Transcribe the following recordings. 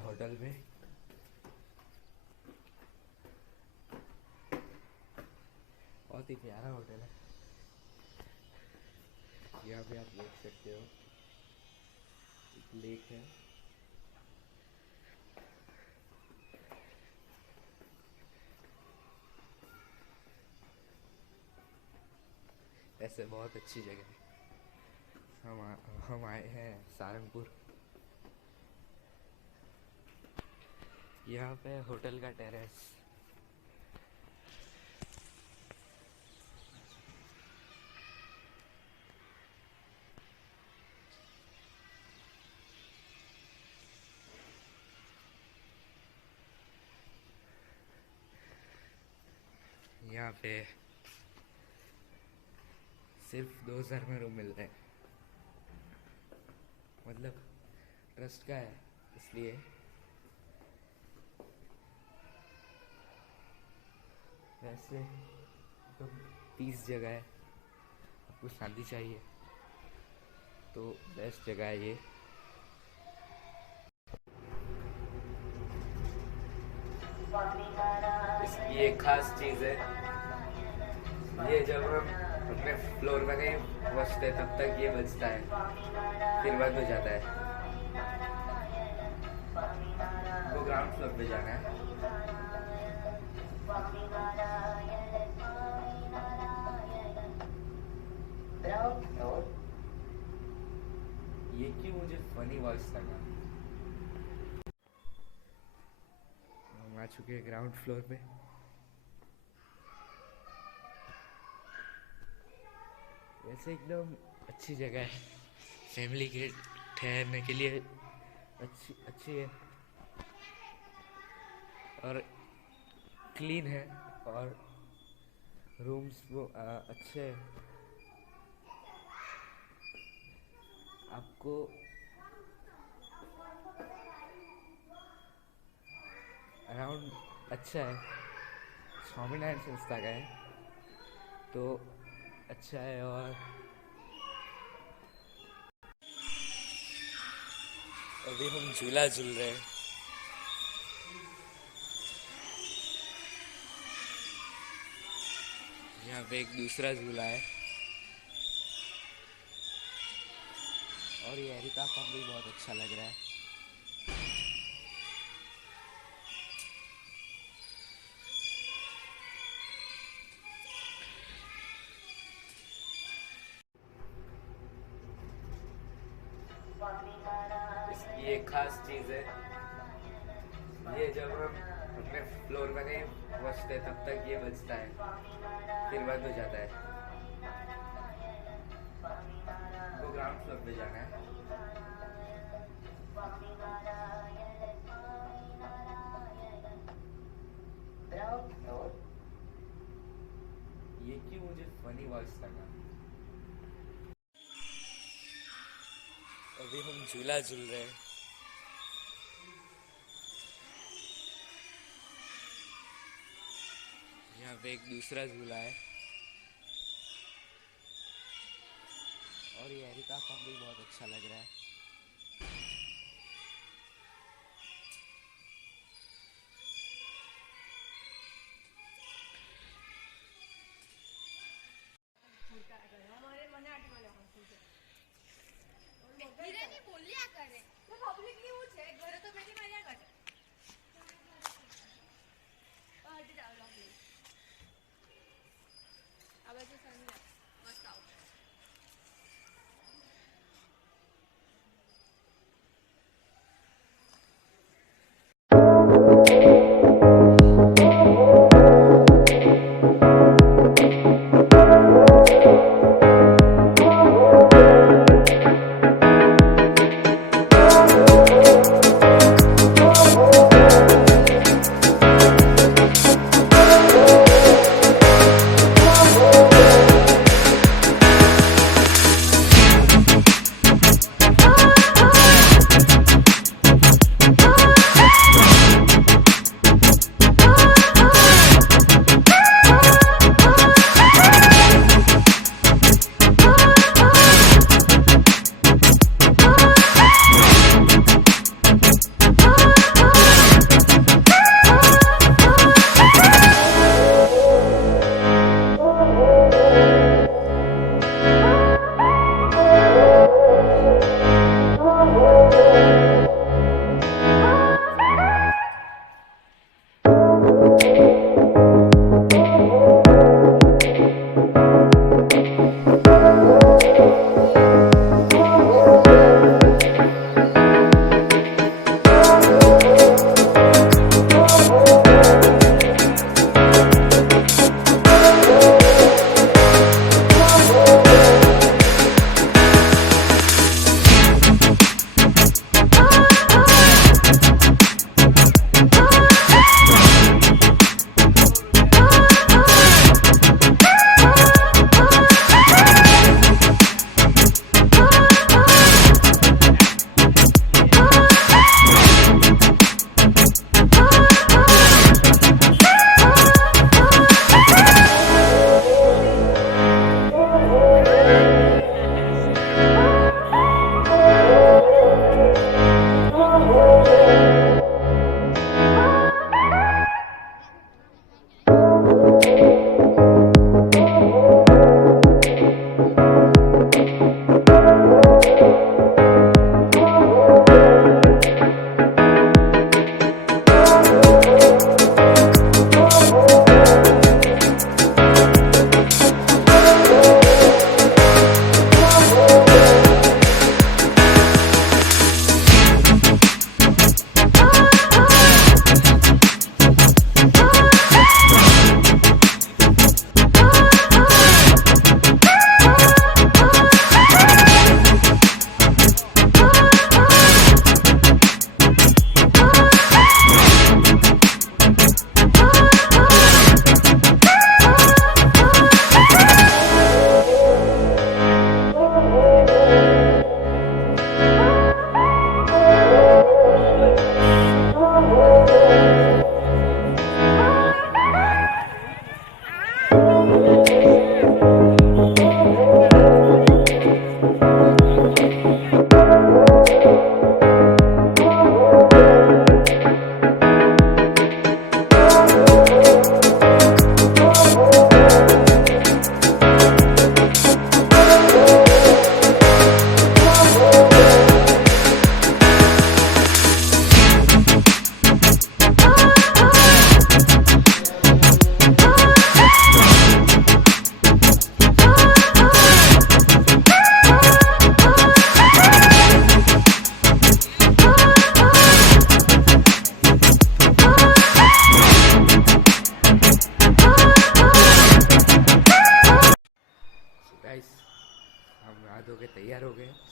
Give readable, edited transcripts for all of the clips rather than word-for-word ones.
Hotel में बहुत ही प्यारा होटल है। यहाँ पे आप देख सकते हो एक लेक है। ऐसे बहुत अच्छी जगह है। हम आए हैं सारंगपुर। यहाँ पे होटल का टेरेस। यहाँ पे सिर्फ 2000 में रूम मिलते हैं, मतलब ट्रस्ट का है इसलिए। वैसे तो 30 जगह है, आपको शांति चाहिए तो बेस्ट जगह है ये। इसकी एक खास चीज़ है, ये जब हम अपने फ्लोर में कहीं पहुँचते हैं तब तक ये बजता है, फिर बंद हो जाता है। वो ग्राउंड फ्लोर पे जाना है। ये क्यों मुझे फनी वॉइस लगा। हम आ चुके हैं ग्राउंड फ्लोर पे। वैसे एकदम अच्छी जगह है, फैमिली के ठहरने के लिए अच्छी है और क्लीन है और रूम्स वो अच्छे हैं। आपको अराउंड अच्छा है, स्वामीनारायण संस्था का है तो अच्छा है। और अभी हम झूला झूल रहे हैं। यहाँ पे एक दूसरा झूला है और ये एरिका फॉर्म भी बहुत अच्छा लग रहा है। इसकी एक खास चीज़ है, ये जब हम अपने फ्लोर में कहीं पहुँचते हैं तब तक ये बजता है, फिर बंद हो जाता है। वो ग्राउंड फ्लोर पे जाना है। ये क्यों मुझे फनी वॉइस लगा। अभी हम झूला झूल रहे हैं। यहाँ पे एक दूसरा झूला है और ये एरिका फॉर्म भी बहुत अच्छा लग रहा है।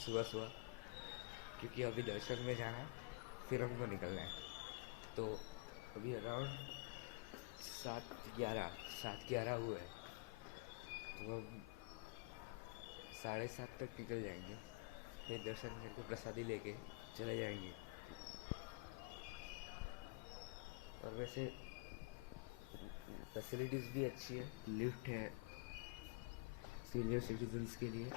सुबह सुबह, क्योंकि अभी दर्शन में जाना है, फिर हमको निकलना है। तो अभी अराउंड 7:11 हुए हैं, तो हम 7:30 तक निकल जाएंगे, फिर दर्शन करके प्रसादी लेके चले जाएंगे। और वैसे फैसिलिटीज़ भी अच्छी है, लिफ्ट है सीनियर सिटीजन्स के लिए,